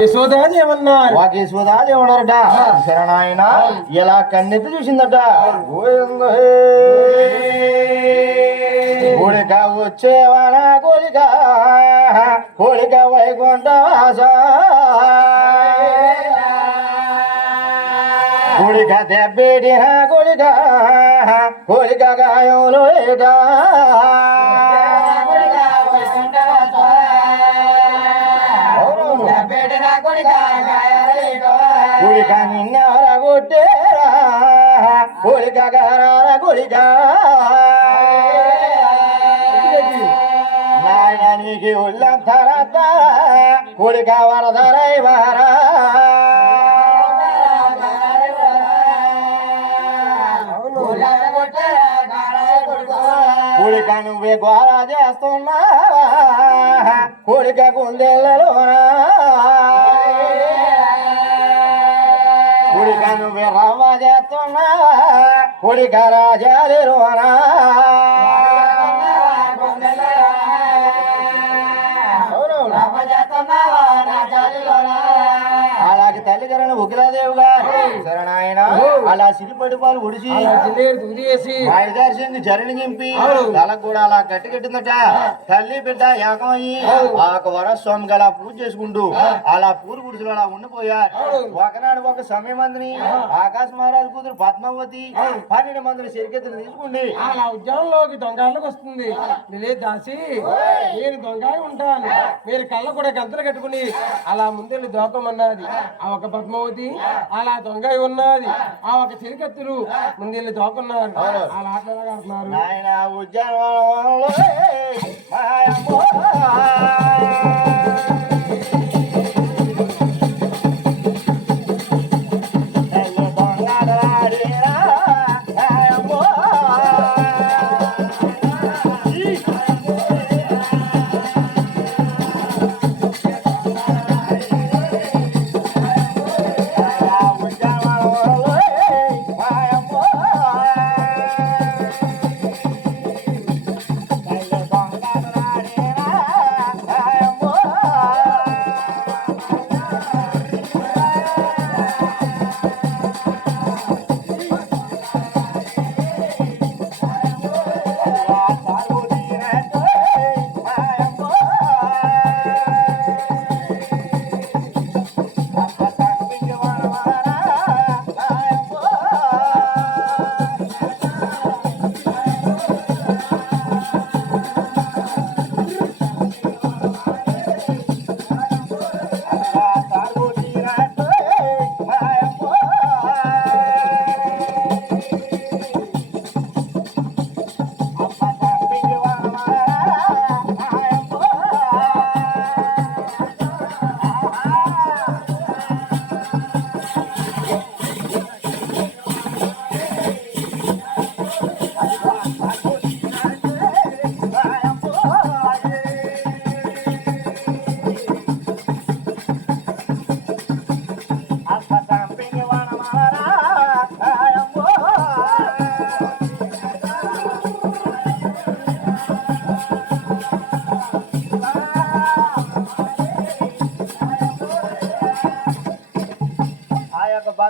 యశోదాది ఏమన్నారు వాకి యశోదాది ఏమన్నారట శరణాయన ఇలా కన్నెత్తి చూసిందట. కోడిక వచ్చేవాన కోరిక కోడిక వైకుంఠ కోడిక దెబ్బేటిన కోడిక కోడిక గాయంలో ఏటా కోడిక నిన్నర కొట్టేరా కోడిక గారాల కోడిక నాయన నీకు ఉల్లంతరత కోడిక వరదరై వారా? కోడిక నువ్వే గోళ చేస్తున్నా కోడిక కోడిక నువ్వే రవ్వ చేస్తున్నా కోడిక అవునవును. అలాగే తల్లిగారని ఉగ్రదేవుగా శరణాయన అలా సిరిపడి పాలు ఒడిచి చేసి మాయదార్శంకి జరని నింపి తలకు కూడా అలా గట్టి కట్టిందట తల్లి బిడ్డ ఏకమయ్యి ఆ ఒక వరస్వామి అలా పూజ చేసుకుంటూ అలా పూరు గుడిసెలు అలా ఉండిపోయారు ఒకనాడు ఒక సమయం మందిని ఆకాశ మహారాజు కూతురు పద్మావతి పన్నెండు మందిని సిరికెత్తులు తీసుకుండి అలా ఉద్యానంలోకి దొంగలకు వస్తుంది. నిలే దాసి నేను దొంగ ఉంటాను. మీరు కళ్ళ కూడా గంతలు కట్టుకుని అలా ముందెళ్ళి దోకమన్నది ఆ ఒక పద్మావతి అలా దొంగ ఉన్నది. ఆ ఒక చిరికత్తులు ముందెళ్ళి దోకున్నారు అలా ఆటలు ఆడుతున్నారు? ఉద్యానవనంలో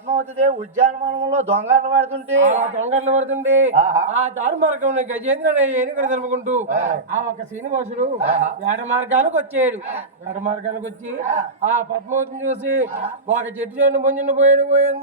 ఆ యొక్క పద్మావతి దేవి ఉద్యానవనంలో దొంగలు పడుతుంటే. ఆ దొంగలు పడుతుండే ఆహా. ఆ దారి మార్గం గజేంద్ర ఏనుగులు తెలుపుకుంటూ ఆ. ఒక శ్రీనివాసుడు వేట మార్గానికి వచ్చాడు. వేట మార్గానికి వచ్చి ఆ. పద్మావతిని చూసి ఒక చెట్టు చేను పొంజిన పోయాడు పోయాను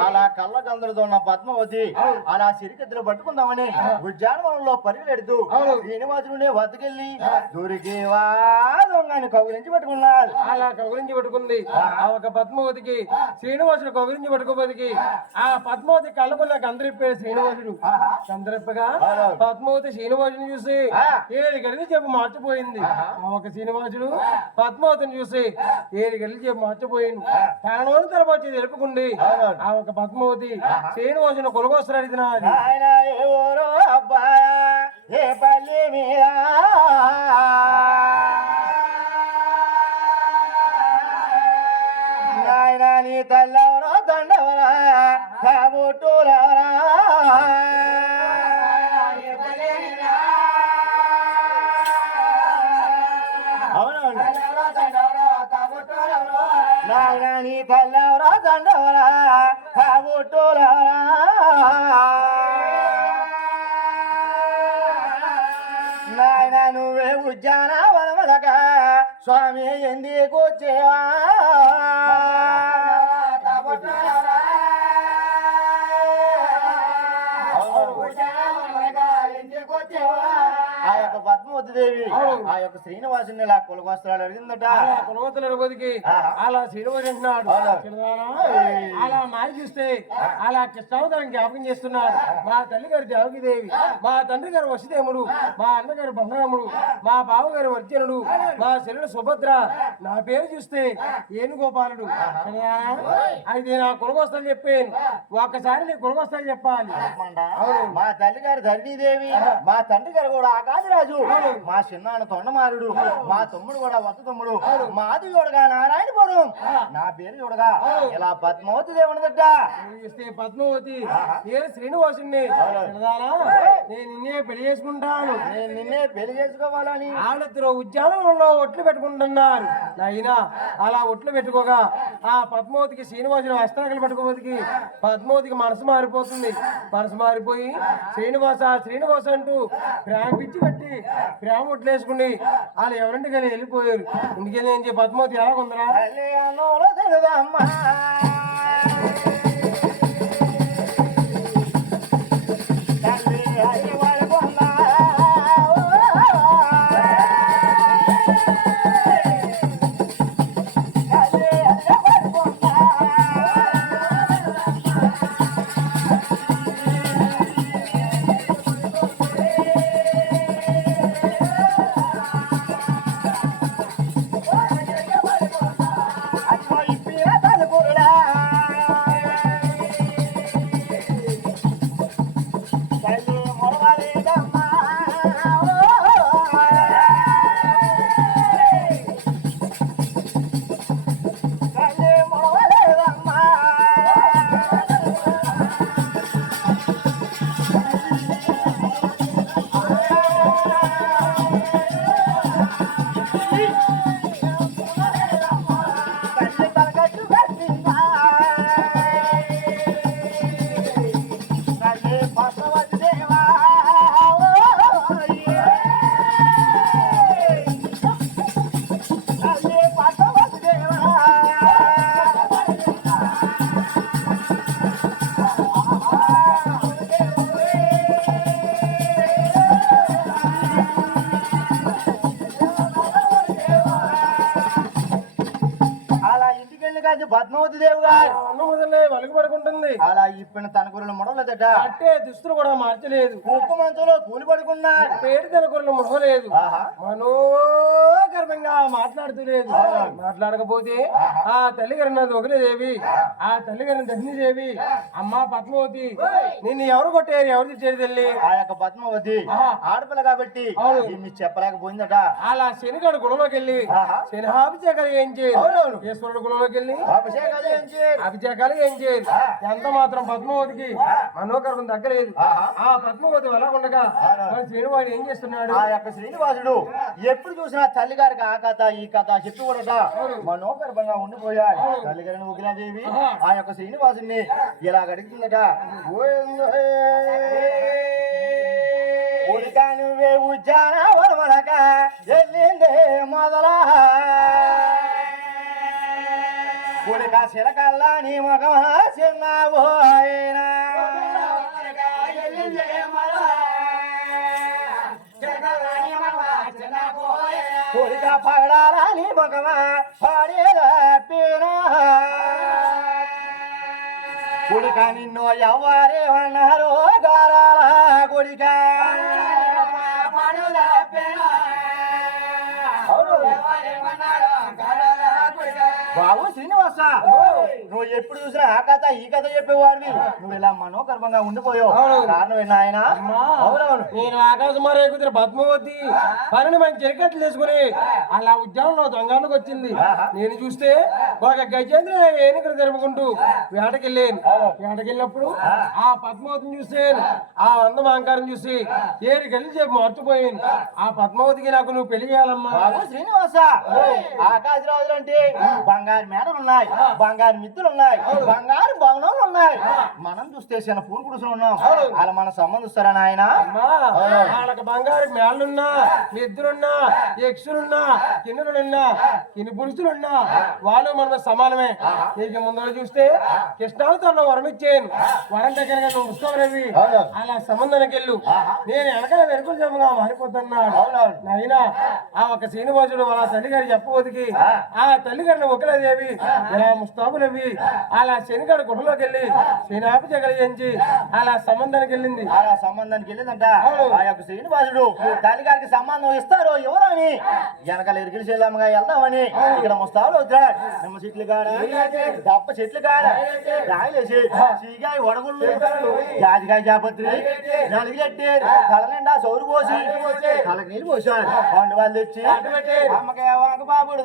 అలా కళ్ళ గందరతో ఉన్న పద్మావతి అలా సిరికెత్తులు పట్టుకుందామని ఉద్యానవనంలో పరిగెడుతూ శ్రీనివాసుడిని వద్దకెళ్ళి దొరికేవా దొంగని కౌగిలించి పట్టుకున్నారు అలా కౌగులించి పట్టుకుంది. ఆ. ఒక పద్మావతికి శ్రీనివాసుడు కౌగులించి పట్టుకోబోతికి ఆ. పద్మావతి కళ్ళకున్న గందరిప్పే శ్రీనివాసుడు. గందరిప్పగా పద్మావతి శ్రీనివాసుని చూసి ఏడు గడికి చెప్పు మార్చిపోయింది. ఆ ఒక శ్రీనివాసుడు పద్మావతిని చూసి ఏడు గడికి చెప్పు మార్చిపోయింది. తనలోని తర్వాత తెలుపుకుంది. ఆ ఒక పద్మావతి శ్రీనివాసుని కొలగొస్తాడు నాది ఆయన ఏ ఊరు అబ్బాయా? ఏ పల్లి మీద? నాయన నీ తల్లెవరో దండవరా? కాబోట్టులవరా అవునవును నాయన నీ తండ్రెవరా కాబోటోలెవరా నాయన నువ్వే ఉజ్జాన వనమలక. స్వామి ఎందుకు వచ్చేవా? యొక్క పద్మవతి దేవి. ఆ యొక్క శ్రీనివాసుని ఇలా కొలగొస్తాడు అడిగిందట. కులవతల బతికి అలా శ్రీనివాసు అంటున్నాడు. అలా మాయ చూస్తే అలా కృష్ణావతారం జ్ఞాపకం చేస్తున్నాడు. మా తల్లి గారు దేవి. మా తండ్రి గారు వసుదేవుడు మా అన్నగారు బంగారముడు మా బావగారు వర్జనుడు. మా చెల్లెడు సుభద్ర. నా పేరు చూస్తే ఏనుగోపాలుడు అయితే నా కులగొస్తాను చెప్పాను. ఒక్కసారి నీ కులగొస్తాను చెప్పాలి? మా తల్లి గారు ధరణీదేవి మా తండ్రి గారు కూడా ఆకాశరాజు మా చిన్నాన్న తొండమారుడు మా తమ్ముడు కూడా వత్త తమ్ముడు మాది చూడగా నారాయణపురం. నా పేరు చూడగా ఇలా పద్మావతి దేవునిదట చూస్తే పద్మావతి. నేను శ్రీనివాసుని నేను నిన్నే పెళ్ళి చేసుకుంటాను. నేను నిన్నే పెళ్ళి చేసుకోవాలని. ఆడతిలో ఉద్యానవనంలో ఒట్లు పెట్టుకుంటున్నారు. నాయనా అలా ఒట్లు పెట్టుకోగా ఆ పద్మావతికి శ్రీనివాసుని వస్త్రాలు పట్టుకోవతికి పద్మావతికి మనసు మారిపోతుంది. మనసు మారిపోయి శ్రీనివాస శ్రీనివాస అంటూ ప్రేమ పిచ్చి కట్టి ప్రేమ ఒట్లేసుకుని వాళ్ళు ఎవరింటికి వెళ్ళి వెళ్ళిపోయారు. ఇంటికి ఏం చెప్పి పద్మావతి ఎలా ఉందరా గారు. అన్న మొదలే వలుగు పడుకుంటుంది. అలా ఇప్పిన మొడలేదట అట్టే దుస్తులు కూడా మార్చలేదు. కుక్క మంచంలో కూలి పడుకున్నాడు. పేరు తెలకొరలు ముడవలేదు. మనోగర్భంగా మాట్లాడుతూ లేదు మాట్లాడకపోతే ఆ తల్లిగారి నన్ను ఒకలేదేవి ఆ తల్లిగారిని ధన్యదేవి అమ్మా పద్మావతి నిన్ను ఎవరు కొట్టారు? ఎవరు తెచ్చారు తల్లి? ఆ యొక్క పద్మావతి. ఆడపిల్ల కాబట్టి అవును. ఇన్ని చెప్పలేకపోయిందట. అలా శనిగాడు గుణంలోకి వెళ్ళి ఆహా. శనిహాభిషేకాలు ఏం అవునవును. ఈశ్వరుడు గుణంలోకి వెళ్ళి అభిషేకాలు ఏం చేయరు. అభిషేకాలు ఏం చేయరు? ఎంత మాత్రం పద్మావతికి మనోగర్భం తగ్గలేదు ఆహా. ఆ పద్మావతి వెళ్ళకుండగా మరి శ్రీనివాడు ఏం చేస్తున్నాడు? ఆ యొక్క శ్రీనివాసుడు ఎప్పుడు చూసినా తల్లి గారికి ఆ కథ ఈ కథ చెప్పి కూడట మనోగర్భంగా ఉండిపోయాడు. తల్లి గారిని ఉగ్రాదేవి ఆ యొక్క శ్రీనివాసుని ఇలా అడుగుతుందట. ఉడికా నువ్వే ఉజ్జాన మొదలా. ఉడిక చిలకల్లా నీ మగమా చిన్న కోరిక పగడాలా నీ మగమా పాడేదా పీనా కొడుక నిన్ను ఎవరేమన్నారు గారాల కొడిక బాబు శ్రీనివాస! నువ్వు ఎప్పుడు చూసినా ఆ కథ ఈ కథ చెప్పేవాడివి. నువ్వు ఇలా మనోగర్భంగా ఉండిపోయావు. కారణం ఆయన అవునవును. నేను ఆకాశం మారే కుదిరి పద్మవతి. పన్నెండు మంది చెరికట్లు వేసుకుని అలా ఉద్యానంలో దొంగలకు వచ్చింది. నేను చూస్తే ఒక గజేంద్ర ఏనుకలు జరుపుకుంటూ వేటకెళ్ళాను. వేటకెళ్ళినప్పుడు ఆ. పద్మావతిని చూసాను ఆ. అందం అహంకారం చూసి ఏడుకెళ్ళి చెప్పి మర్చిపోయాను ఆ. పద్మావతికి నాకు నువ్వు పెళ్ళి చేయాలమ్మా. శ్రీనివాస. ఆకాశ రాజులు అంటే బంగారు బంగారు మేడలు ఉన్నాయి బంగారు మిత్తులు ఉన్నాయి బంగారు భవనాలు ఉన్నాయి మనం చూస్తే చిన్న పూరు గుడిసెలు ఉన్నాం. అలా మన సంబంధిస్తారా నాయన? వాళ్ళకి బంగారు మేళ్ళున్నా నిద్రున్నా యక్షులున్నా కిన్నెలున్నా కిన్ని పురుషులున్నా వాళ్ళు మన సమానమే. నీకు ముందర చూస్తే కృష్ణావతారంలో వరం ఇచ్చాను వరం దగ్గర నువ్వు అవును. అలా సంబంధానికి వెళ్ళు. నేను వెనకాల వెనుక జమ్మగా మారిపోతున్నాడు అవునవును. నైనా ఆ ఒక శ్రీనివాసుడు వాళ్ళ తల్లి గారు చెప్పబోదికి ఆ. తల్లి గారిని ఒకలేదేవి ఇలా ముస్తాబులవి అలా శనిగాడు గుహలోకి వెళ్ళి శనాపి జగలించి అలా సంబంధానికి వెళ్ళింది. అలా సంబంధానికి వెళ్ళిందంట. ఆ యొక్క శ్రీనివాసుడు తల్లి గారికి సంబంధం ఇస్తారో ఎవరని? వెనకాల ఇరికిలి చెల్లమ్మగా వెళ్దామని ఇక్కడ ముస్తాబులు వద్దాడు నిమ్మ చెట్లు కాడ? దప్ప చెట్లు కాడ? రాయలేసి వడగుళ్ళు జాజికాయ జాపత్రి నలుగులెట్టారు తల నిండా సౌరు పోసి తలకి నీళ్ళు పోసాడు పండు వాళ్ళు తెచ్చి అమ్మకే వంక బాబుడు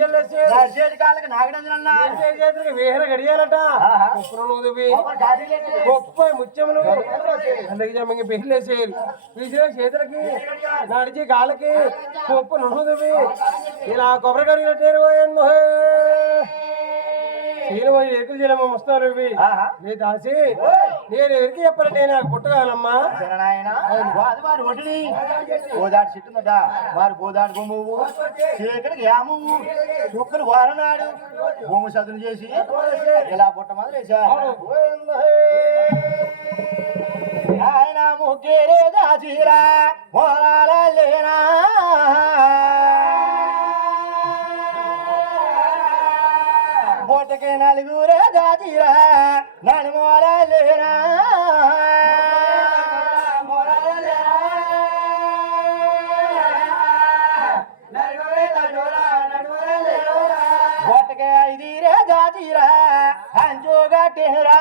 ఆకుబాబుతో గింజలు వేసి నర్సేటి కాళ్ళకి నాగడంజనన్నా చేతులకి వేహర గడియాలట? గొప్ప ముత్యములు. అందుకే జమ్మింగి పెళ్ళేసేది వీసిన చేతులకి నడిచి కాళ్ళకి గొప్ప నుదువి ఇలా కొబ్బరి కడిగినట్టు నేను ఎదురు చేయలేమో వస్తారు. నీ దాసి నేను ఎవరికి చెప్పాలంటే నాకు పుట్టగాలమ్మా వాది వారి ఒడిని గోదాటి చెట్టుందట వారు గోదాటి గుమ్మువు. చీకటికి యామువు చుక్కలు వారనాడు. భూమి సదును చేసి ఇలా పుట్ట మొదలేశారు ఆయన ముగ్గురే దాచిరా మొరాల లేనా నలుగురే దాదిరా నడుమోర లేనా బొట్టకి ఐదిరే దాచిరా అంజోగా టెహరా?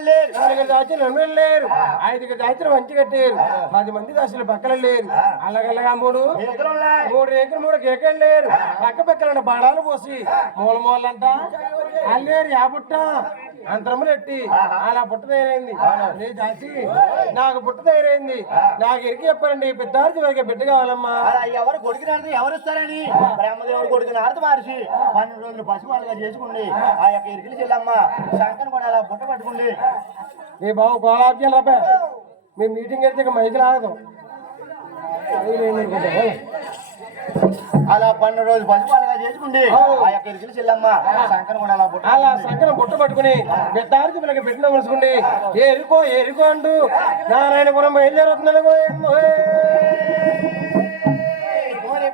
మూలలు లేరు. నాలుగు దాచులు రెండు లేరు. ఐదుగురు దాచులు మంచి కట్టారు. పది మంది దాచులు పక్కన లేరు. అలాగల్లగా మూడు. మూడు రేకులు మూడు కేకలు లేరు. పక్క పక్కన బాణాలు పోసి మూల మూలంట అల్లేరు యాబుట్ట అంతరములు ఎట్టి. అలా పుట్ట తయారైంది. నీ దాచి నాకు పుట్ట తయారైంది. నాకు ఎరికి చెప్పారండి పెద్దార్జి వరకు బిడ్డ కావాలమ్మా. అలా ఎవరు కొడుకునాడితే ఎవరు ఇస్తారని బ్రహ్మదేవుడు కొడుకుని ఆడత మహర్షి. పన్నెండు రోజులు పసివాళ్ళగా చేసుకుండి ఆ యొక్క ఇరికిలి చెల్లమ్మ. శంకర్ కూడా అలా బుట్ట పట్టుకుండి. నీ బాబు గోళాబ్జాలు రాబా మీ మీటింగ్ వెళ్తే ఇక మైకి లాగదు. అలా పన్నెండు రోజు పసిపాలుగా చేసుకుండి ఆ యొక్క ఇరికిలి చెల్లమ్మ శంకర కూడా అలా పుట్ట అలా బుట్ట పట్టుకుని పెద్దారికి పిల్లకి పెట్టిన మనుచుకుండి ఏరుకో ఏరుకో అంటూ నారాయణపురం బయలుదేరుతున్నాను ఊరి